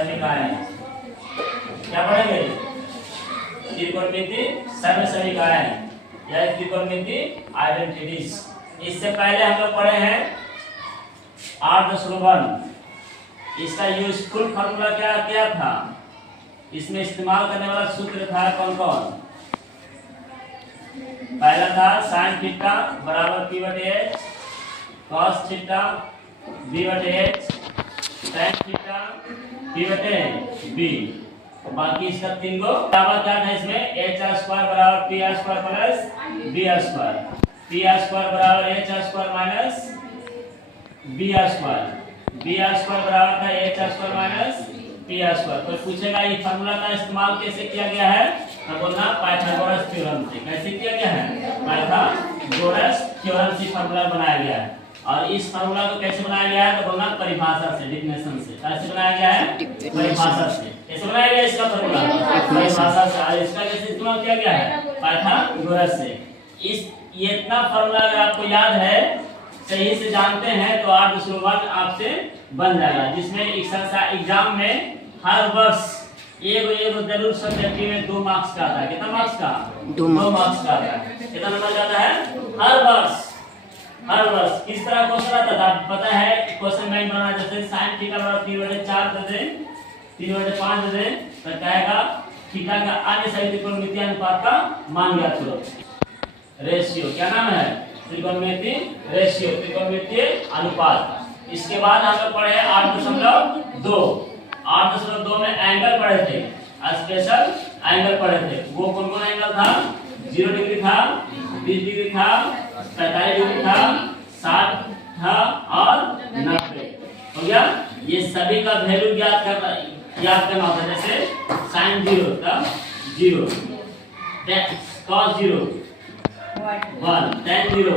समीकरण क्या पढ़ेंगे? त्रिकोणमिति सर्व समीकरण या त्रिकोणमिति आइडेंटिटीज। इससे पहले हम लोग पढ़े हैं 8.1। इसका यूजफुल फार्मूला क्या था? इसमें इस्तेमाल करने वाला सूत्र था कौन कौन? पहला था sin थीटा बराबर p/h, cos theta b/h, tan theta p/b। बाकी इसका तीन गो बराबर क्या था इसमें? h² बराबर p² प्लस b² p² बराबर h² माइनस b² b² बराबर था h² माइनस p²। तो पूछेगा ये फार्मूला का इस्तेमाल कैसे किया गया है? तो बोलना पाइथागोरस थ्योरम से। कैसे किया गया है? पाइथागोरस थ्योरम से फार्मूला बनाया गया है। और इस फार्मूला को कैसे बनाया गया है? तो बोलना परिभाषा से, डिफिनेशन से। कैसे बनाया गया है? परिभाषा से। कैसे बनाया गया इसका फार्मूला? परिभाषा से। और इसका कैसे इस्तेमाल किया गया है? पाइथागोरस से। ये इतना फार्मूला अगर आपको याद है, सही से जानते हैं, तो 8.1 आपसे बन जाएगा। जिसमें एग्जाम में हर वर्ष एगो जरूर सब्जेक्ट में 2 मार्क्स का आता है। कितना मार्क्स का? 2 मार्क्स का आता है। कितना नंबर जाता है? हर वर्ष किस तरह क्वेश्चन आता था पता है? क्वेश्चन बैंक बनाना, जैसे sin थीटा बराबर 3/4 दे दें, 3/5 दे दें, तो कहेगा थीटा का अन्य सभी त्रिकोणमितीय अनुपात का मान ज्ञात करो। रेशियो क्या नाम है? त्रिकोणमितीय रेशियो, त्रिकोणमितीय अनुपात। इसके बाद हम लोग पढ़े 8.2। 8.2 में एंगल पढ़े थे, स्पेशल एंगल पढ़े थे। वो कौन कौन एंगल था? 0 डिग्री था, 20 डिग्री था, 45 डिग्री था, 60 था और 90 हो गया। ये सभी का वैल्यू याद करना होता है। जैसे sin 0 था 0, cos 0 1, tan 0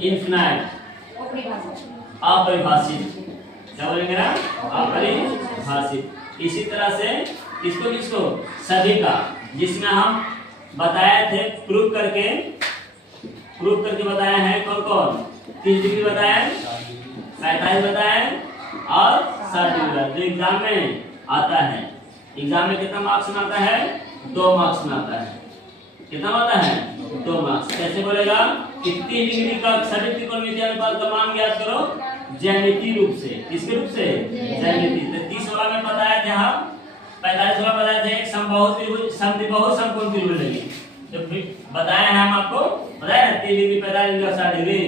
इनफिनाइट, अपरिभाषित। क्या बोलेंगे ना? अपरिभाषित। इसी तरह से किसको सभी का, जिसमें हम बताए थे प्रूव करके बताए हैं। कौन 30 डिग्री बताए, 45 बताए और 60 डिग्री। जो एग्जाम में आता है, एग्जाम में कितना मार्क्स में आता है? 2 मार्क्स में आता है। कितना आता है? 2 मार्क्स। कैसे बोलेगा? कितनी डिग्री का सभी त्रिकोणमितीय अनुपात का मान ज्ञात करो ज्यामितीय रूप से। किसके रूप से? ज्यामितीय। तो 30 वाला में बताया थे हम, 45 वाला बताया थे एक समबाहु त्रिभुज, समद्विबाहु समकोण त्रिभुज लगी। जो बताया है हम आपको, बताया ना 30 डिग्री, 45 डिग्री और 60 डिग्री।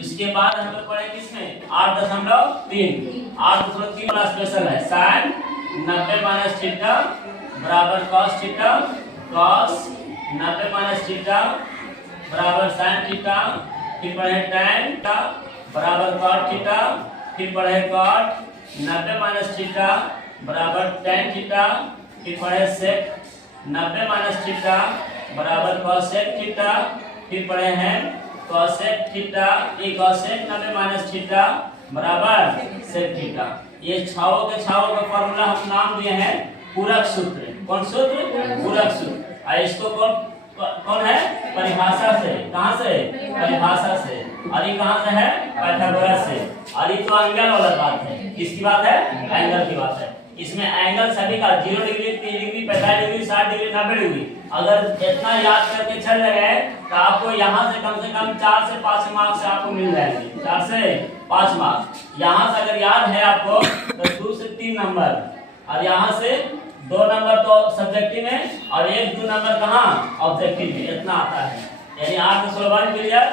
उसके बाद हम लोग पढ़े किसमें? 8.3। 8.3 वाला स्पेशल है। sin 90 माइनस थीटा बराबर cos theta, cos 90 minus theta बराबर sin थीटा, फिर पढ़े tan थीटा बराबर cot थीटा, फिर पढ़े cot 90 माइनस थीटा बराबर tan थीटा, फिर पढ़े sec 90 माइनस थीटा बराबर cosec थीटा, फिर पढ़े हैं cosec theta cosec 90 minus theta बराबर sec थीटा। ये छावों के फॉर्मूला हम नाम दिए हैं पूरक सूत्र। कौन सूत्र? पूरक सूत्र। और इसको कौन है? परिभाषा से। कहां से? परिभाषा से। और ये कहां से है? पाइथागोरस से। और ये तो एंगल वाला बात है। किसकी बात है? एंगल की बात है। इसमें एंगल सभी का 0 degree, 30 degree, 45 degree, 60 degree, 90 degree. अगर इतना याद करके चल रहे तो आपको यहाँ से कम 4 से 5 मार्क्स आपको मिल जाएंगे। 4 से 5 मार्क्स। यहाँ से अगर याद है आपको तो 2 से 3 नंबर, और यहाँ से 2 नंबर तो सब्जेक्टिव में और 1-2 नंबर कहाँ? ऑब्जेक्टिव में। इतना आता है। यानी 8.1 क्लियर,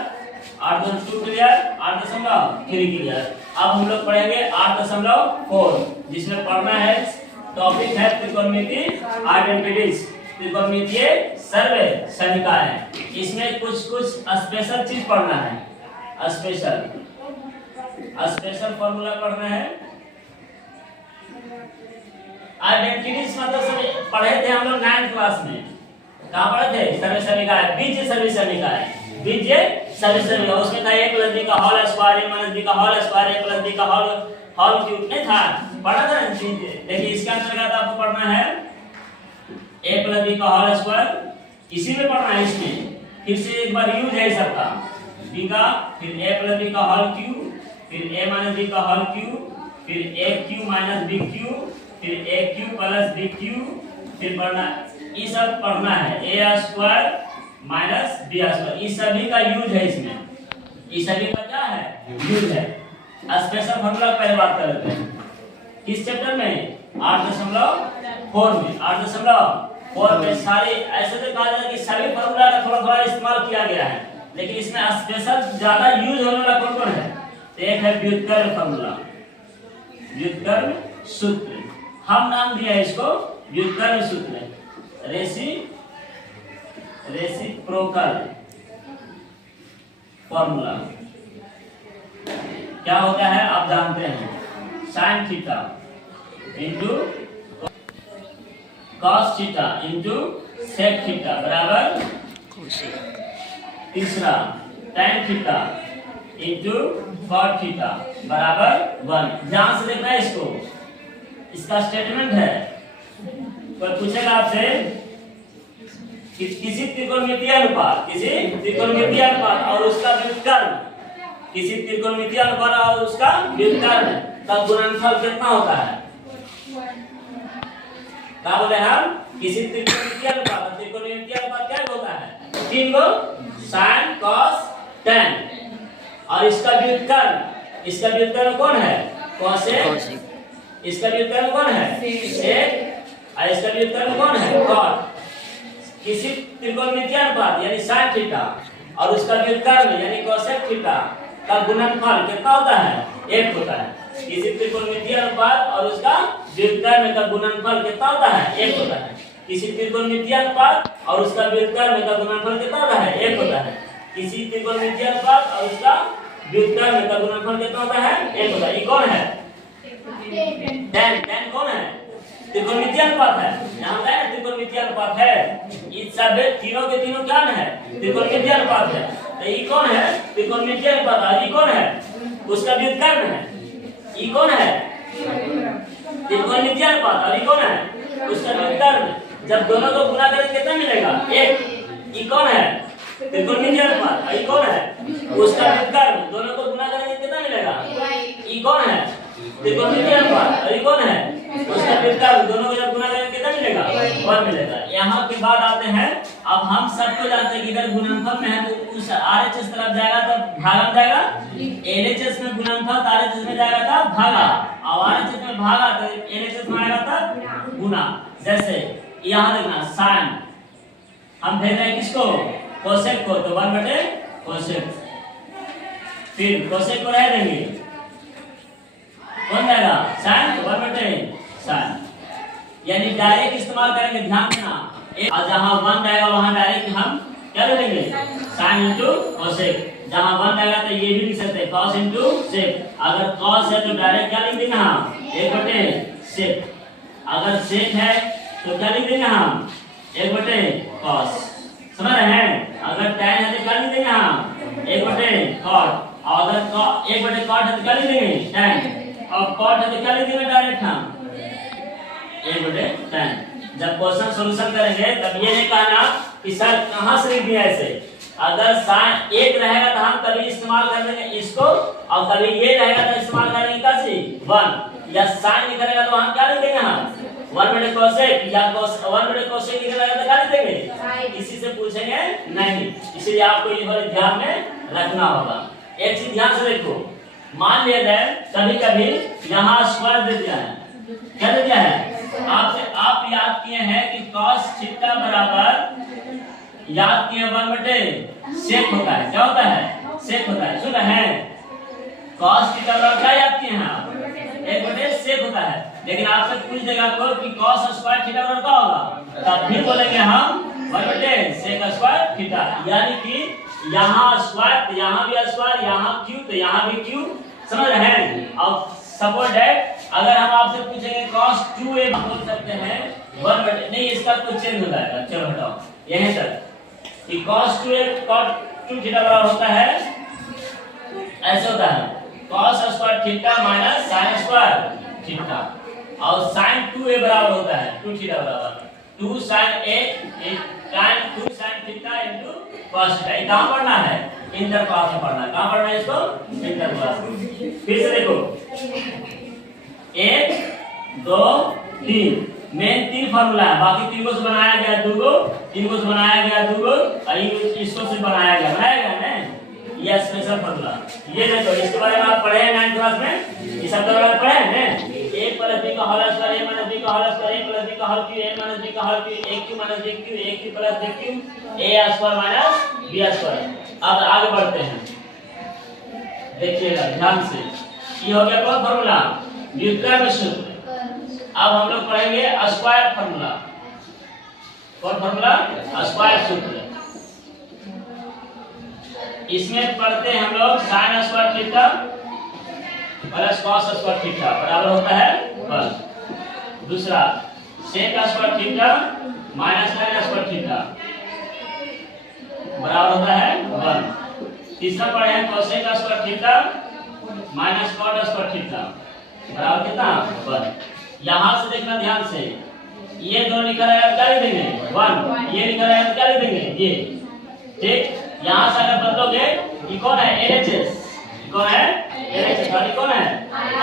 8.2 क्लियर, 8.3 क्लियर। अब हम लोग पढ़ेंगे 8.4, जिसमें पढ़ना है टॉपिक है त्रिकोणमितीय आइडेंटिटीज, त्रिकोणमितीय सर्व समीकरण। इसमें कुछ स्पेशल चीज पढ़ना है। स्पेशल फॉर्मूला पढ़ना है। आइडेंटिटीज मतलब सब पढ़े थे हम लोग 9th क्लास में। कहाँ पढ़े थे? सर्व समीकरण, बीज सर्व समीकरण, बीज सर्व समीकरण। उसमें था a + b का होल स्क्वायर, a - b का होल स्क्वायर, a + b का होल क्यूब नहीं था? पढ़ा था ना? देखिए इसके अंतर्गत आपको पढ़ना है a + b का होल स्क्वायर। इसी में पढ़ना है। इसमें फिर से एक बार यूज है सबका, b का, फिर a + b का होल क्यूब, फिर a - b का होल क्यूब, फिर ए क्यू माइनस बी क्यू, फिर ए क्यू प्लस बी क्यू, फिर पढ़ना ये सब पढ़ना है ए स्क्वायर माइनस बी स्क्वायर। इस सभी का यूज है इसमें, इस सभी का क्या है यूज है। स्पेशल फॉर्मूला पहले बात कर लेते हैं किस चैप्टर में 8.4 में 8.4 में सारे ऐसे तो कहा जाता है कि सभी फॉर्मूला का थोड़ा थोड़ा इस्तेमाल किया गया है, लेकिन इसमें स्पेशल ज्यादा यूज होने वाला कौन कौन है। तो एक है व्युत्क्रम फॉर्मूला, व्युत्क्रम सूत्र, हम नाम दिया है इसको व्युत्क्रम सूत्र, रेसिप्रोकल फॉर्मूला। क्या होता है आप जानते हैं, sin theta into cos theta into sec theta बराबर, तीसरा tan theta into cot theta बराबर 1। ध्यान से देखना है इसको, इसका स्टेटमेंट है। कोई पूछेगा आपसे कि किसी त्रिकोणमितीय अनुपात, किसी त्रिकोणमितीय अनुपात और उसका व्युत्क्रम, किसी त्रिकोणमितीय अनुपात और उसका व्युत्क्रम का गुणनफल कितना होता है। क्या बोले हम, किसी त्रिकोणमितीय अनुपात, त्रिकोणमितीय अनुपात क्या होता है 3 गो sin cos tan, और इसका व्युत्क्रम, इसका व्युत्क्रम कौन है cosec, इसका व्युत्क्रम कौन है sec, और इसका व्युत्क्रम कौन है cot। किसी त्रिकोणमितीय अनुपात यानी sin थीटा और उसका व्युत्क्रम यानी cosec थीटा का गुणनफल कितना होता है 1 होता है। किसी त्रिकोणमितीय अनुपात और उसका व्युत्क्रम का गुणनफल कितना होता है 1 होता है। किसी त्रिकोणमितीय अनुपात और उसका व्युत्क्रम का गुणनफल कितना होता है 1 होता है। किसी त्रिकोणमितीय अनुपात और उसका व्युत्क्रम का गुणनफल कितना होता है 1 होता है। ये कौन है tan कौन है त्रिकोणमितीय अनुपात है, यहाँ पे ना त्रिकोणमितीय अनुपात है। इस सब तीनों के तीनों क्या है त्रिकोणमितीय अनुपात है। तो ये कौन है त्रिकोणमितीय अनुपात, और ये कौन है उसका व्युत्क्रम है। ये कौन है त्रिकोणमितीय अनुपात और ये कौन है उसका व्युत्क्रम। जब दोनों को गुणा करेंगे कितना मिलेगा 1। ये कौन है त्रिकोणमितीय अनुपात और ये कौन है उसका व्युत्क्रम, दोनों को गुणा करेंगे कितना मिलेगा। ये कौन है त्रिकोणमितीय अनुपात और ये कौन है उसका व्युत्क्रम, दोनों को जब गुणा करेंगे कितना मिलेगा 1 मिलेगा। यहाँ के बाद आते हैं, अब हम सबको जानते हैं कि इधर गुणनफल में है तो उस आरएचएस तरफ जाएगा तो भागा में जाएगा, एलएचएस में गुणनफल तो आरएचएस में जाएगा था भागा, और आरएचएस में भागा तो एलएचएस में आएगा था गुणा। जैसे यहाँ देखना sin हम भेज रहे हैं किसको कोसेक को, तो 1/कोसेक, फिर कोसेक को रह देंगे कौन जाएगा sin 1/sin, यानी डायरेक्ट इस्तेमाल करेंगे। ध्यान देना, और जहां 1 जाएगा वहां डायरेक्ट हम क्या ले लेंगे sin इंटू कोसेक। जहां 1 जाएगा तो ये भी लिख सकते हैं cos इंटू सेक। अगर cos है तो डायरेक्ट क्या लिख देंगे हम 1/sec। अगर sec है तो क्या लिख देंगे हम 1/cos। समझ रहे हैं। अगर tan है तो क्या लिख देंगे हम 1/cot, और अगर 1/cot है तो क्या लिख देंगे tan, और cot है तो क्या लिख देंगे डायरेक्ट हम 1/tan। जब क्वेश्चन सॉल्यूशन करेंगे तब ये नहीं कहना कि सर कहां से लिख दिया ऐसे। अगर sin 1 रहेगा तो हम कभी इस्तेमाल कर देंगे इसको, और कभी ये रहेगा तो इस्तेमाल करेंगे कैसे 1, या sin निकलेगा तो हम क्या लिख देंगे हम 1/cosec, या 1/cosec निकलेगा तो क्या लिख देंगे, किसी से पूछेंगे नहीं। इसलिए आपको ये बात ध्यान में रखना होगा। एक चीज ध्यान से देखो, मान लिया जाए कभी कभी यहाँ स्क्वायर दे दिया है, क्या दे दिया है आप याद किए हैं कि cos थीटा बराबर याद किए 1/sec होता है। क्या होता है sec होता है। सुन रहे हैं cos थीटा बराबर क्या याद किए हैं आप 1/sec होता है। लेकिन आपसे पूछ देगा आपको कि cos स्क्वायर थीटा बराबर क्या होगा, तब भी बोलेंगे हम 1/sec स्क्वायर थीटा। यानी कि यहाँ स्क्वायर तो यहाँ भी स्क्वायर, यहाँ क्यू तो यहाँ भी क्यू। समझ रहे हैं। अब सपोज दैट अगर हम आपसे पूछेंगे cos 2a बोल सकते हैं 1/, नहीं इसका कुछ चेंज हो जाएगा, चलो हटाओ यहीं तक कि cos 2a cos 2 थीटा बराबर होता है ऐसे होता है cos square theta minus sin square theta, और sin 2a बराबर होता है 2 थीटा बराबर 2 sin a tan 2 sin theta into cos theta. ये कहां पढ़ना है इंटर क्लास में पढ़ना है। कहां पढ़ना है इसको इंटर क्लास में। फिर से देखो 2 3 मेन 3 फार्मूला है, बाकी 3 को से बनाया गया 2 को, 3 को से बनाया गया 2 को, और इसको से बनाया गया ना, ये स्पेशल फार्मूला। ये देखो इसके बारे में आप पढ़े हैं 9th क्लास में, ये सब बारे में पढ़े हैं। a + b का होल स्क्वायर, a - b का होल स्क्वायर, a + b का होल क्यूब, a - b का whole cube, aq - bq, aq + bq, a square - b square. अब आगे बढ़ते हैं, देखिएगा ध्यान से। ये हो गया कौन फार्मूला? व्युत्क्रम सूत्र। अब हम लोग पढ़ेंगे स्क्वायर फार्मूला। कौन फार्मूला? स्क्वायर सूत्र। इसमें पढ़ते हैं हम लोग sin square theta plus cos square theta बराबर होता है 1। दूसरा sec square theta minus tan square theta बराबर होता है 1। तीसरा पढ़े हैं cosec square theta minus cot square theta बराबर कितना 1। यहां से देखना ध्यान से, ये दोनों लिखा रहेगा क्या लिख देंगे 1, ये लिखा रहेगा क्या लिख देंगे ये, ठीक। यहाँ से अगर बदलोगे ये कौन है LHS, कौन है LHS, और ये कौन है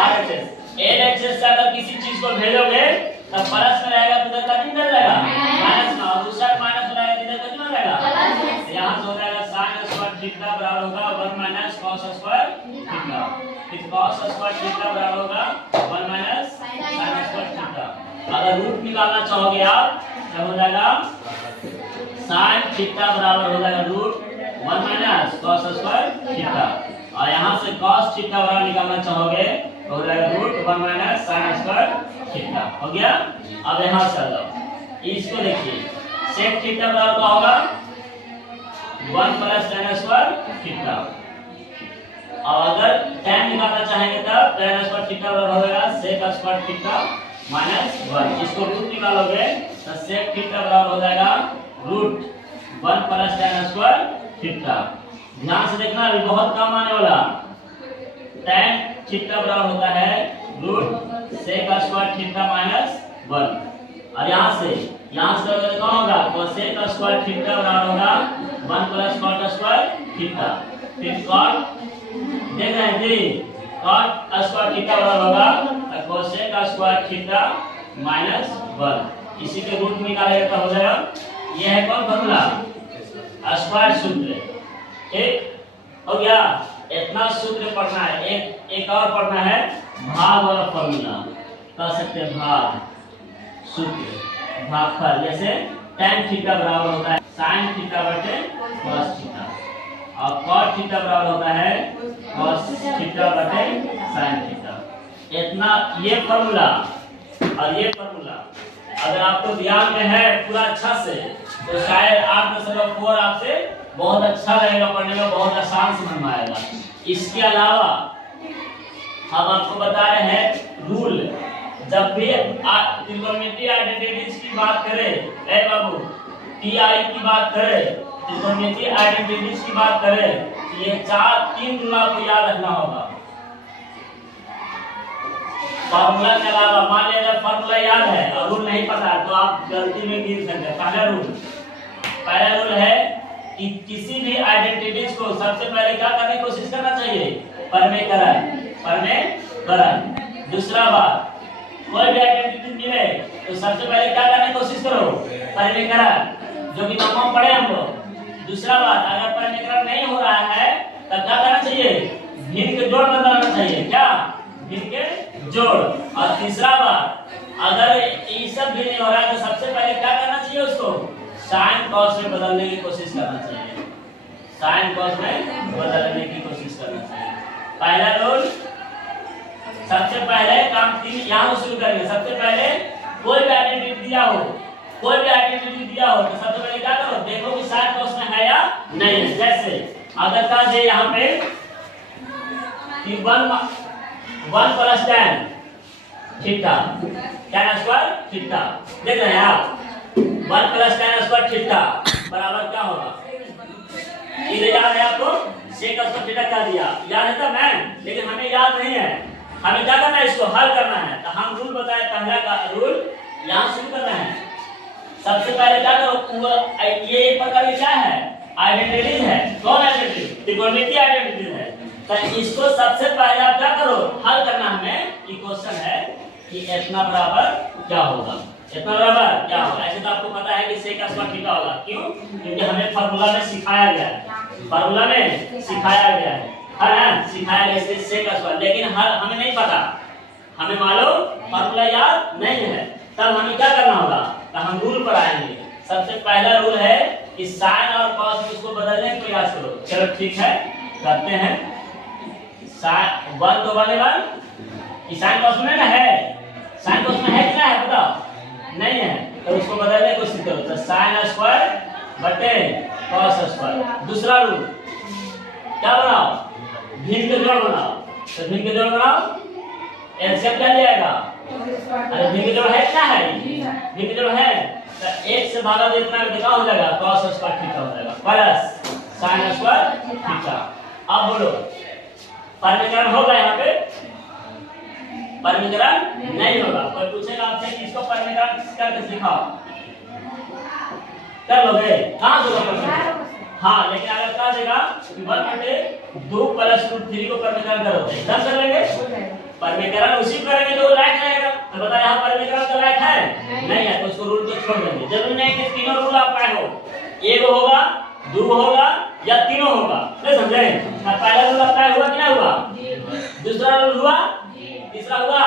RHS। LHS से अगर किसी चीज को भेजोगे तब प्लस में रहेगा तो इधर का कितना रहेगा माइनस में, और दूसरा माइनस में रहेगा इधर का कितना रहेगा। यहाँ से हो जाएगा sin स्क्वायर थीटा बराबर होगा 1 - cos स्क्वायर थीटा, फिर cos स्क्वायर थीटा बराबर होगा 1 - sin स्क्वायर थीटा। अगर रूट निकालना चाहोगे आप तब हो जाएगा sin थीटा बराबर हो जाएगा रूट 1 - cos स्क्वायर थीटा, और यहाँ से cos थीटा बराबर निकालना चाहोगे तो हो जाएगा रूट 1 - sin स्क्वायर थीटा। हो गया। अब यहाँ से लो इसको देखिए, sec थीटा बराबर क्या होगा 1 + tan स्क्वायर थीटा, और अगर tan निकालना चाहेंगे तब tan स्क्वायर थीटा बराबर हो जाएगा sec स्क्वायर थीटा माइनस 1। इसको रूट निकालोगे तो sec थीटा बराबर हो जाएगा रूट 1 + tan स्क्वायर थीटा। ध्यान से देखना, अभी बहुत काम आने वाला। tan थीटा बराबर होता है root sec square theta minus 1, और यहाँ से कौन होगा cosec स्क्वायर थीटा बराबर होगा 1 + cot स्क्वायर थीटा, फिर cot देख रहे हैं जी, cot स्क्वायर थीटा बराबर होगा cosec स्क्वायर थीटा माइनस 1। इसी के रूट निकालेगा तो हो जाएगा, ये है कौन फार्मूला स्क्वायर सूत्र, ठीक हो गया। इतना सूत्र पढ़ना है, एक और पढ़ना है भाग वाला फार्मूला, कह सकते हैं भाग सूत्र, भागफल। जैसे tan थीटा बराबर होता है sin थीटा बटे cos थीटा, और cot थीटा बराबर होता है cos थीटा बटे sin थीटा। इतना ये फार्मूला और ये फार्मूला अगर आपको ध्यान में है पूरा अच्छा से तो शायद 8.4 आपसे बहुत अच्छा रहेगा पढ़ने में, बहुत आसान समझ में आएगा। इसके अलावा हम आपको बता रहे हैं रूल, जब भी ट्रिग्नोमेट्री आइडेंटिटीज की बात करें, ए बाबू टीआई की बात करें, ट्रिग्नोमेट्री आइडेंटिटीज की बात करें, तो ये 3 रूल आपको याद रखना होगा। फार्मूला के अलावा मान लिया अगर फार्मूला याद है और रूल नहीं पता तो आप गलती में गिर सकते हैं। पहला रूल है कि किसी भी आइडेंटिटीज को सबसे पहले क्या करने की कोशिश करना चाहिए, परमेकरण। दूसरा बात, कोई भी आइडेंटिटी मिले तो सबसे पहले क्या करने की कोशिश करो, परमेकरण, जो कि नाम पढ़े हम लोग। दूसरा बात, अगर परमेकरण नहीं हो रहा है तब क्या करना चाहिए, भिन्न के जोड़ बनाना चाहिए, क्या भिन्न के जोड़। और तीसरा बात, अगर ये सब भी नहीं हो रहा है तो सबसे पहले क्या करना चाहिए, उसको साइन कॉस में बदलने की कोशिश करना चाहिए, साइन कॉस में बदलने की कोशिश करना चाहिए। पहला रूल, सबसे पहले काम 3 यहाँ शुरू करेंगे। सबसे पहले कोई भी आइडेंटिटी दिया हो तो सबसे पहले क्या करो, देखो कि साइन कॉस में है या नहीं है। जैसे अगर का दे यहाँ पे कि 1 + tan theta, tan square theta, देख रहे हैं आप, 1 + tan स्क्वायर थीटा बराबर क्या होगा, इधर याद है आपको, sec स्क्वायर थीटा क्या दिया, याद है था मैम, लेकिन हमें याद नहीं है। हमें क्या करना है, इसको हल करना है। तो हम रूल बताए, पहला का रूल यहाँ शुरू करना है। सबसे पहले क्या करो, ये एक प्रकार की क्या है, आइडेंटिटीज है। कौन आइडेंटिटी, त्रिकोणमितीय आइडेंटिटीज है। तो इसको सबसे पहले आप क्या करो, हल करना हमें। ये क्वेश्चन है कि इतना बराबर क्या होगा, इतना बराबर क्या होगा। ऐसे तो आपको पता है कि सेक स्क्वायर थीटा होगा, क्यों? क्योंकि हमें फार्मूला में सिखाया गया है, फार्मूला में सिखाया गया है सिखाया गया इसलिए सेक स्क्वायर। लेकिन हमें नहीं पता, हमें मालूम फार्मूला याद नहीं है, तब हमें क्या करना होगा, तो हम रूल पर आएंगे। सबसे पहला रूल है कि साइन और कॉस में इसको बदलने का प्रयास करो। चलो ठीक है, करते हैं। साइन 1 तो 1 1, साइन कॉस में ना है, साइन कॉस में है कि ना है बताओ, नहीं है, तो उसको बदलने की कोशिश करो। तो साइन स्क्वायर बटे कॉस स्क्वायर। दूसरा रूल क्या बनाओ, भिन्न के जोड़ बनाओ। तो भिन्न के जोड़ बनाओ, एलसीएम क्या ले आएगा, अरे भिन्न के जोड़ है क्या है, भिन्न के जोड़ है, तो 1 से भागा दो, इतना कितना हो जाएगा, cos स्क्वायर थीटा हो जाएगा प्लस sin स्क्वायर थीटा। अब बोलो परिमीकरण होगा, यहाँ पे परिमीकरण नहीं होगा। कोई पूछेगा आपसे कि इसको परिमीकरण करके सिखाओ, कर लोगे, कहां से परिमीकरण? हाँ, लेकिन अगर कहा देगा कि 1/2 प्लस √3 को परिमीकरण करो, एकदम कर लेंगे। परिमीकरण उसी करेंगे जो लायक रहेगा। तो बता यहाँ परिमीकरण का लायक है नहीं है, तो उसको रूल को छोड़ देंगे। जरूरी नहीं कि तीनों रूल आप पाए हो, एक होगा, 2 होगा या तीनों होगा, नहीं समझे? पहला रूल अप्लाई हुआ कि नहीं हुआ, दूसरा रूल हुआ, तीसरा हुआ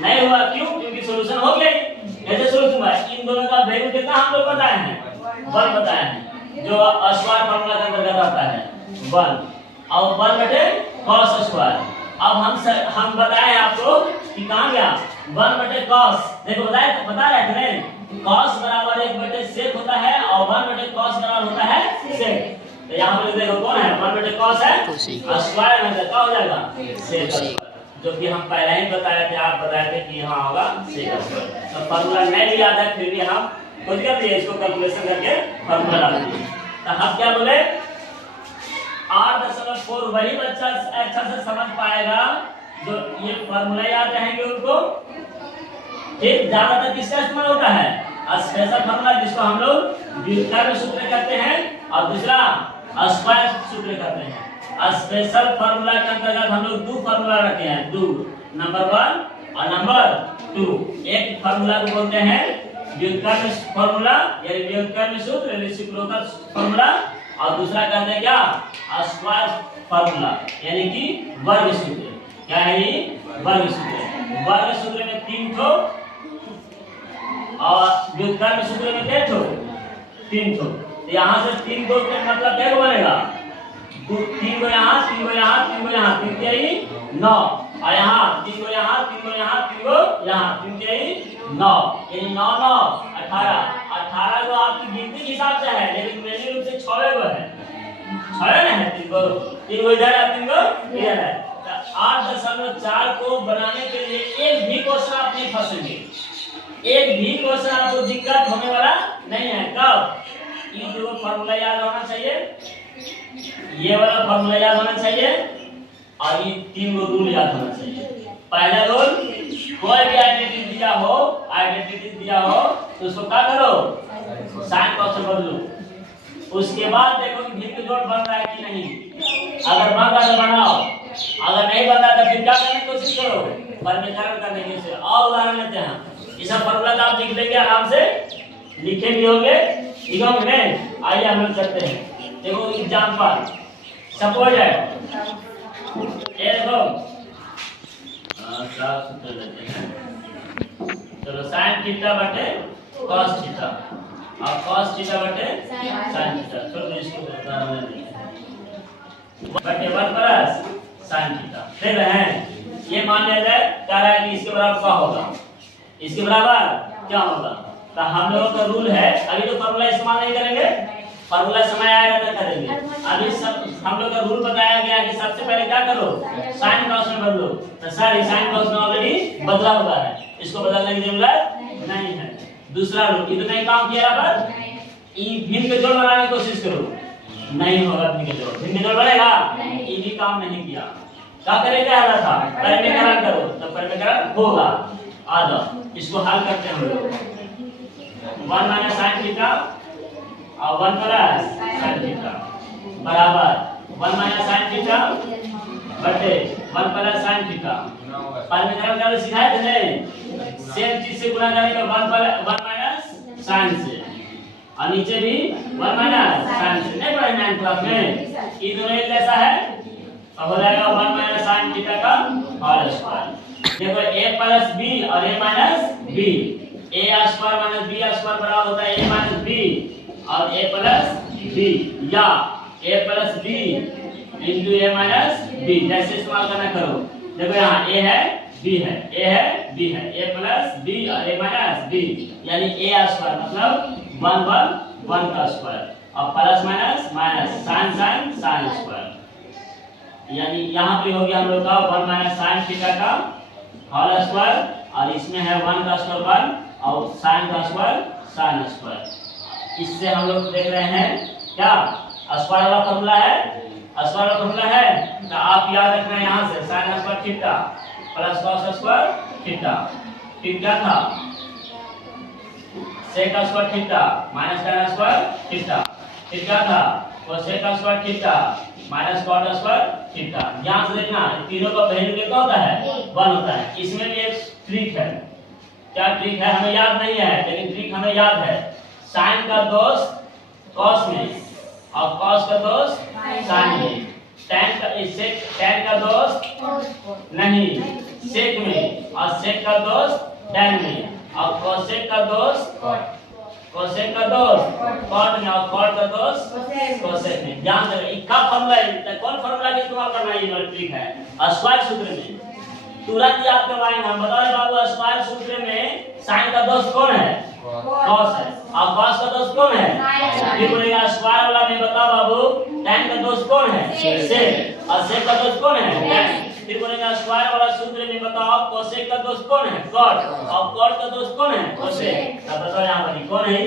नहीं हुआ, क्यों? क्योंकि सॉल्यूशन हो गया। ऐसे सॉल्यूशन हुआ, इन दोनों का वैल्यू कितना हम लोग बताए हैं, 1 बताए हैं, जो स्क्वायर फार्मूला के अंतर्गत आता है 1 और 1/cos स्क्वायर। अब हम बताए आपको कि कहां गया 1/cos, देखो बता रहे थे नहीं, cos बराबर 1/sec होता है और 1/cos बराबर होता है sec। तो यहाँ पे देखो कौन है, 1/cos है, स्क्वायर में क्या हो जाएगा sec, जो कि हम पहले ही बताए थे, आप बताए थे कि यहाँ होगा sec स्क्वायर। तो फार्मूला नहीं भी याद है, फिर भी हम कुछ कर दिए, इसको कैलकुलेशन करके फार्मूला डाल दिए। तो हम क्या बोले, 8.4 वही बच्चा अच्छा से समझ पाएगा जो ये फार्मूला याद रहेंगे उनको। एक ज्यादातर किसका इस्तेमाल होता है, स्पेशल फार्मूला, जिसको हम लोग व्युत्क्रम सूत्र कहते हैं, और दूसरा स्क्वायर सूत्र कहते हैं। स्पेशल फार्मूला के अंतर्गत हम लोग 2 फार्मूला रखे हैं, 2, नंबर 1 और नंबर 2। एक फार्मूला को बोलते हैं व्युत्क्रम फार्मूला यानी व्युत्क्रम सूत्र, रेसिप्रोकल फार्मूला, और दूसरा कहते हैं क्या, स्क्वायर फार्मूला यानी कि वर्ग सूत्र। क्या है ये, वर्ग सूत्र। वर्ग सूत्र में 3 ठो और व्युत्क्रम सूत्र में कितने ठो, 3 ठो। तो यहाँ से 3 को मतलब क्या बनेगा, 3 को यहाँ, 3 को यहाँ, 3 को यहाँ, 3 के ही 9, और यहाँ 3 को यहाँ, 3 को यहाँ, 3 को यहाँ, 3 के ही 9, यानी 9 9 18। 18 को आपकी गिनती के हिसाब से है, लेकिन मेनली रूप से 6 को है, 6 ना है, 3 को इधर है, 3 को इधर है। 8.4 को बनाने के लिए एक भी क्वेश्चन आप नहीं फंसेंगे, एक भी क्वेश्चन आपको दिक्कत होने वाला नहीं है। कब, ये जो फार्मूला याद होना चाहिए, ये वाला फार्मूला याद होना चाहिए, और ये 3 रूल याद होना चाहिए। पहला रूल, कोई भी आइडेंटिटी दिया हो तो उसको क्या करो, साइन कॉस से बदलो। उसके बाद देखो कि भिन्न जोड़ बन रहा है कि नहीं, अगर बन रहा है तो बनाओ, अगर नहीं बन रहा तो फिर क्या करने की कोशिश करो, परिमीकरण करने की कोशिश। और उदाहरण लेते हैं, इस फार्मूला का आप लिख लेंगे, आराम से लिखे भी होंगे, ठीक है। आइए हम लोग चलते हैं। देखो एग्जांपल, सपोज है ये देखो, साफ सूत्र लेते हैं। चलो sin थीटा बटे cos थीटा, और cos थीटा बटे sin थीटा, चलो इसको उदाहरण लेते हैं, बटे 1 प्लस sin थीटा। देख रहे हैं, ये मान लिया जाए, कह रहा है कि इसके बराबर क्या होगा, इसके बराबर क्या होगा। तो हम लोगों का रूल है, अभी तो फार्मूला इस्तेमाल नहीं करेंगे, फार्मूला समय आएगा तो करेंगे। अभी सब हम लोग का रूल बताया गया कि सबसे पहले क्या करो, साइन कॉस में बदलो। तो सर साइन कॉस में ऑलरेडी बदला हुआ है, इसको बदलने की जरूरत नहीं है। दूसरा रूल, इतना ही काम किया पर भिन्न के जोड़ बनाने की कोशिश करो, नहीं होगा भिन्न के जोड़, भिन्न के जोड़ बनेगा, ये भी काम नहीं किया। क्या करेगा था, परिमीकरण करो, तो परिमीकरण होगा। आ जाओ, इसको हल करते हैं हम लोग। 1 माइनस sin थीटा और 1 प्लस sin थीटा बराबर 1 माइनस sin थीटा बटे 1 प्लस sin थीटा परिमिकरण का सिखाए थे नहीं, सेम चीज से गुणा करने का 1 माइनस साइन से, और नीचे भी 1 माइनस साइन से, नहीं पढ़े 9 क्लास में, ये दोनों एक जैसा है, अब हो जाएगा 1 माइनस साइन थीटा का होल स्क्वायर। देखो a प्लस b और a minus b, a square minus b square बराबर होता है a माइनस b और a प्लस b, या a plus b into a minus b, जैसे इस्तेमाल करना करो। देखो यहाँ a है b है, a है b है, a प्लस b और a माइनस b, यानी a स्क्वायर मतलब 1 का स्क्वायर, और plus minus minus sine sine sine square, यानी यहाँ पे हो गया हम लोग का 1 माइनस साइन थीटा का होल स्क्वायर, और इसमें है 1 का स्क्वायर 1 और साइन का स्क्वायर साइन स्क्वायर। इससे हम लोग देख रहे हैं क्या स्क्वायर वाला फॉर्मूला है, स्क्वायर वाला फॉर्मूला है, तो आप याद रखना है यहाँ से sine square theta plus cos square theta, फिर क्या था sec square theta minus tan square theta, फिर क्या था cosec square theta minus cot square theta. यहाँ से देखना तीनों का वैल्यू कितना होता है 1 होता है। इसमें भी एक ट्रिक है, क्या ट्रिक है हमें याद नहीं है, लेकिन ट्रिक हमें याद है, साइन का दोस्त कॉस में और कॉस का दोस्त साइन में, tan का दोस्त नहीं सेक में, और सेक का दोस्त tan में, और कोसेक का दोस्त कॉट में, और कॉट का दोस्त कोसेक में। ध्यान रखना इसका फॉर्मूला है, कौन फॉर्मूला का इस्तेमाल करना है, ये ट्रिक है स्क्वायर सूत्र में, तुरंत याद करवाएंगे हम। बताओ बाबू स्क्वायर सूत्र में साइन का दोस्त कौन है, कॉस है, और कॉस का दोस्त कौन है, फिर बोलेगा स्क्वायर वाला में बताओ बाबू tan का दोस्त कौन है, सेक, और सेक का दोस्त कौन है tan, फिर बोलेगा स्क्वायर वाला सूत्र में बताओ कोसेक का दोस्त कौन है कॉट, और कॉट का दोस्त कौन है कोसेक। अब बताओ यहाँ पर कौन है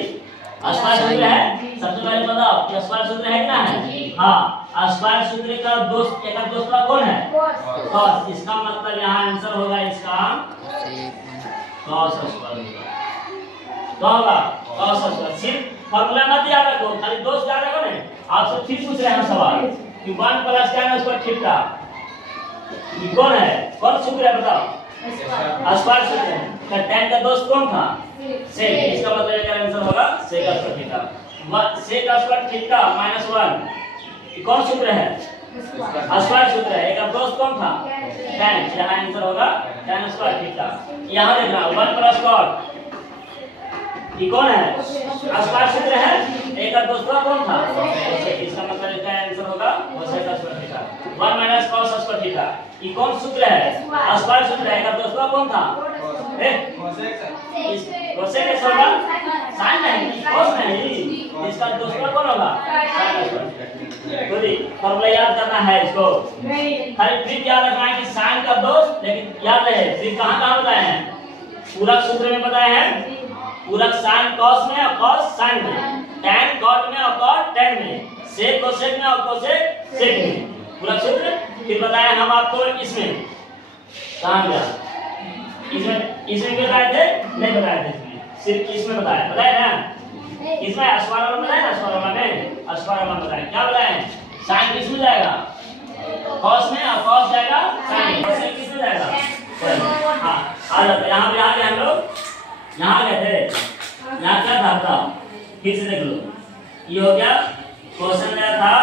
स्क्वायर सूत्र है, सबसे पहले बताओ कि स्क्वायर सूत्र है क्या है, हाँ स्क्वायर सूत्र का दोस्त एक दोस्त का कौन है कॉस, इसका मतलब यहाँ आंसर होगा इसका कॉस स्क्वायर होगा, तो होगा कॉस स्क्वायर। सिर्फ फॉर्मूला मत याद रखो, खाली दोस्त याद रखो ना। आपसे फिर पूछ रहे हैं सवाल कि 1 प्लस tan स्क्वायर थीटा ये कौन है, कौन सूत्र है बताओ, स्क्वायर सूत्र है, तो tan का दोस्त कौन था सेक, इसका मतलब इसका आंसर होगा sec square theta, sec square theta minus 1 ये कौन सूत्र है स्क्वायर सूत्र है, एक दोस्त कौन था tan, यहाँ आंसर होगा tan स्क्वायर थीटा। यहाँ देखना 1 प्लस कॉट ये कौन है स्क्वायर सूत्र है, एक दोस्त कौन था इसका मतलब इसका आंसर होगा cosec square theta. 1 minus cos square theta ये कौन सूत्र है स्क्वायर सूत्र है, एक दोस्त कौन था कोसेक होगा साइन नहीं कॉस नहीं, इसका दोस्त कौन होगा साइन स्क्वायर। तो दी फॉर्मूला याद करना है इसको, खाली ट्रिक याद रखना है कि साइन का दोस्त, लेकिन याद रहे ट्रिक कहाँ बताए हैं, पूरक सूत्र में बताए हैं, पूरक साइन कॉस में और कॉस साइन में, tan कॉट में और कॉट tan में, सेक कोसेक में और कोसेक सेक में, पूरक सूत्र। फिर बताया हम आपको इसमें कहाँ गया, इसमें बताए थे नहीं बताए थे, इसमें सिर्फ इसमें बताया ना, इसमें स्क्वायर वाला बताया ना, स्क्वायर वाला में स्क्वायर वाला बताया क्या बताया, साइन किसमें जाएगा कॉस में, और कॉस जाएगा साइन में, कोसेक किसमें जाएगा हाँ आ जाता है। यहाँ पे आ गए हम लोग, यहाँ गए थे, यहाँ क्या था बताओ फिर से देख लो, ये हो गया क्वेश्चन में था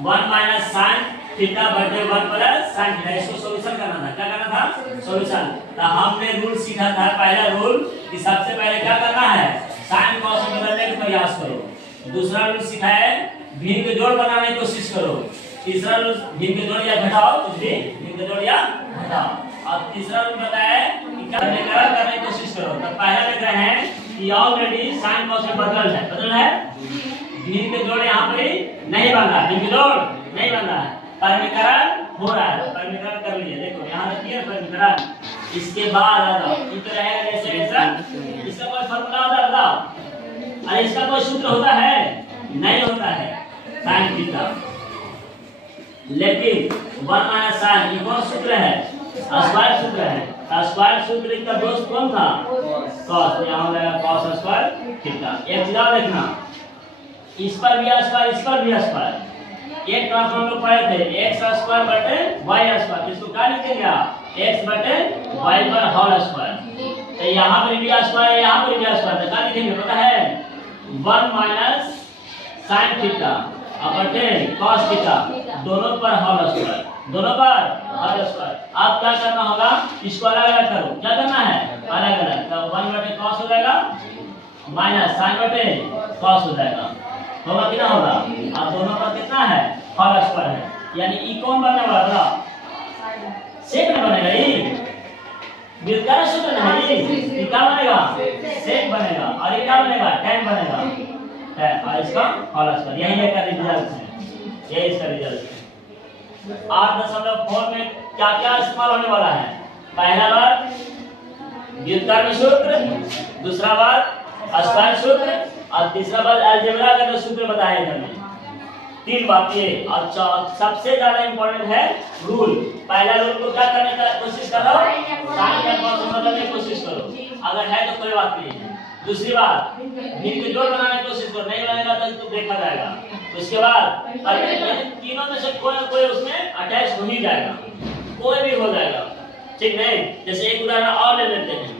1 माइनस साइन थीटा बटे 1 प्लस साइन थीटा, इसको सॉल्यूशन करना था, क्या करना था सॉल्यूशन। तो हमने रूल सीखा था, पहला रूल कि सबसे पहले क्या करना है साइन कॉस में बदलने का प्रयास करो, दूसरा रूल सीखा है भिन्न के जोड़ बनाने की कोशिश करो, तीसरा रूल भिन्न के जोड़ या घटाओ, कुछ भी भिन्न के जोड़ या घटाओ, और तीसरा रूल बताया कि क्या करने की कोशिश करो। तो पहला देख रहे हैं कि ऑलरेडी साइन कॉस में बदल है भिन्न के जोड़ यहाँ पे नहीं बन रहा, भिन्न के जोड़ नहीं बन रहा है, परिमीकरण हो रहा है, परिमीकरण कर लिए, देखो यहाँ रखिए परिमीकरण, इसके बाद आ जाओ ये तो रहेगा जैसे इसका कोई फॉर्मूला होता है बताओ, अरे इसका कोई सूत्र होता है नहीं होता है साइन थीटा, लेकिन 1 माइनस साइन ये कौन सूत्र है स्क्वायर सूत्र है, स्क्वायर सूत्र का दोस्त कौन था कॉस, यहाँ हो जाएगा कॉस स्क्वायर थीटा। एक चीज और देखना, इस पर भी स्क्वायर इस पर भी स्क्वायर, एक तरफ हम लोग पढ़े थे x स्क्वायर बटे y स्क्वायर, इसको क्या लिखेंगे आप x बटे y पर होल स्क्वायर। तो यहाँ पर भी स्क्वायर है, यहाँ पर भी स्क्वायर है, क्या लिखेंगे पता है? 1 माइनस साइन थीटा और बटे cos थीटा, दोनों पर होल स्क्वायर, दोनों पर होल स्क्वायर। अब क्या करना होगा? इसको अलग अलग करो। क्या करना है? अलग अलग। तो 1 बटे cos हो जाएगा माइनस साइन बटे cos हो जाएगा, होगा कि ना होगा? अब दोनों पर कितना है? होल स्क्वायर है, यानी ई कौन बनने वाला था? सेक में बनेगा, ये विकर्ण सूत्र नहीं, ये क्या बनेगा? सेक बनेगा, और ये क्या बनेगा? tan बनेगा, tan, और इसका होल स्क्वायर। यही लेकर रिजल्ट है, यही इसका रिजल्ट है। 8.4 में क्या क्या इस्तेमाल होने वाला है? पहला बार विकर्ण सूत्र, दूसरा बार स्क्वायर सूत्र, और तीसरा बार अलजेब्रा का जो सूत्र बताया है हमने। 3 बात ये, और सबसे ज्यादा इंपॉर्टेंट है रूल। पहला रूल को क्या करने का कोशिश करो? साइन या cos समझने की कोशिश करो, अगर है तो कोई बात नहीं है। दूसरी बात, भिन्न जोड़ बनाने की कोशिश करो, नहीं बनेगा तो देखा जाएगा। उसके बाद तीनों में से कोई ना कोई उसमें अटैच हो ही जाएगा, कोई भी हो जाएगा, ठीक नहीं? जैसे एक उदाहरण और ले लेते हैं,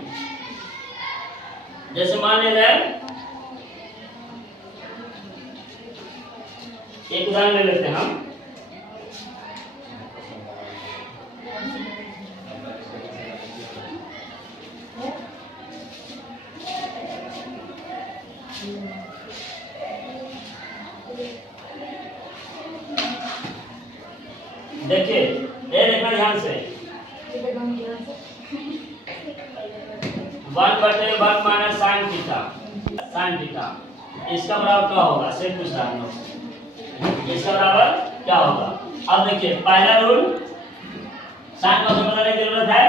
जैसे मान लेते हैं, एक उदाहरण ले लेते हैं हम। देखिए, ये देखना ध्यान से, 1 बटे 1 minus sine theta, sine theta इसका बराबर क्या होगा? से पूछ रहा हूं, इसका बराबर क्या होगा? अब देखिए, पहला रूल साइन को समझने की जरूरत है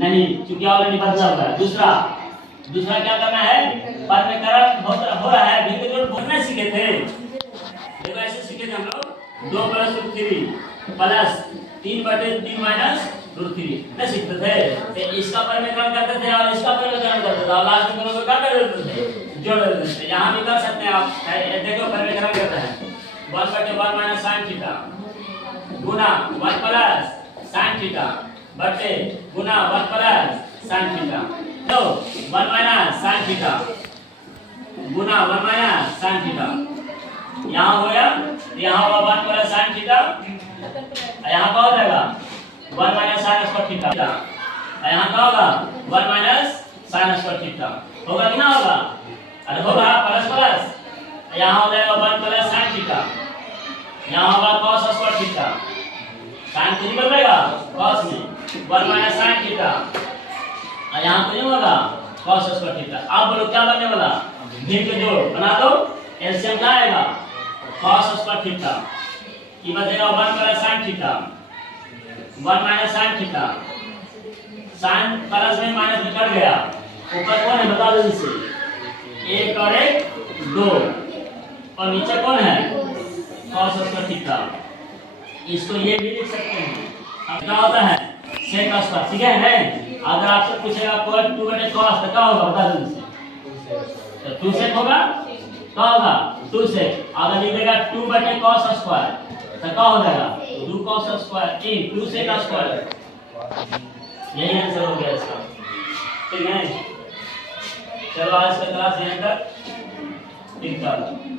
नहीं, क्योंकि ऑलरेडी बदला हुआ है। दूसरा क्या करना है? पद में करंट हो रहा है, भिन्न जोड़ बोलना सीखे थे, देखो ऐसे सीखे थे हम लोग, 2 + √3 प्लस 3 बटे 3 माइनस √3 न सीखते थे। तो इसका परिमेयकरण करते थे और इसका परिमेयकरण करते थे, और लास्ट में दोनों को क्या कर देते थे? जोड़ देते थे। यहाँ भी कर सकते हैं आप, देखो परिमेयकरण करते हैं, 1 बटे 1 माइनस साइन थीटा गुना 1 प्लस साइन थीटा बटे गुना 1 प्लस साइन थीटा, तो 1 माइनस साइन थीटा गुना 1 माइनस साइन थीटा, यहाँ हो गया, यहाँ होगा 1 प्लस साइन थीटा, यहाँ क्या हो जाएगा? 1 माइनस साइन स्क्वायर थीटा, यहाँ क्या होगा? 1 माइनस साइन स्क्वायर थीटा, होगा कि ना होगा? अरे होगा, प्लस प्लस, यहाँ हो जाएगा 1 प्लस साइन थीटा, यहाँ होगा cos स्क्वायर थीटा, साइन कुछ बदलेगा cos में, 1 माइनस साइन थीटा, और यहाँ कुछ होगा cos स्क्वायर थीटा। अब बोलो क्या बनने वाला? भिन्न जोड़ बना दो, एलसीएम क्या आएगा? cos स्क्वायर थीटा, ये बचेगा 1 plus sine theta, 1 minus sine theta, sine plus में माइनस में कट गया, ऊपर कौन है बता दो इसे? 1 और 1 2, और नीचे कौन है? cos square theta. इसको ये भी लिख सकते हैं, अब क्या होता है? सेक स्क्वायर, ठीक है नहीं? अगर आपसे पूछेगा कोई 2 बटे cos तो क्या होगा बता दो इसे? तो 2 सेक होगा, क्या होगा? 2 सेक। अगर लिखेगा 2 बटे cos स्क्वायर तो क्या हो जाएगा? 2 cos स्क्वायर इन 2 सेक स्क्वायर, यही आंसर हो गया इसका, ठीक है? चलो आज का क्लास यहीं तक, ठीक है।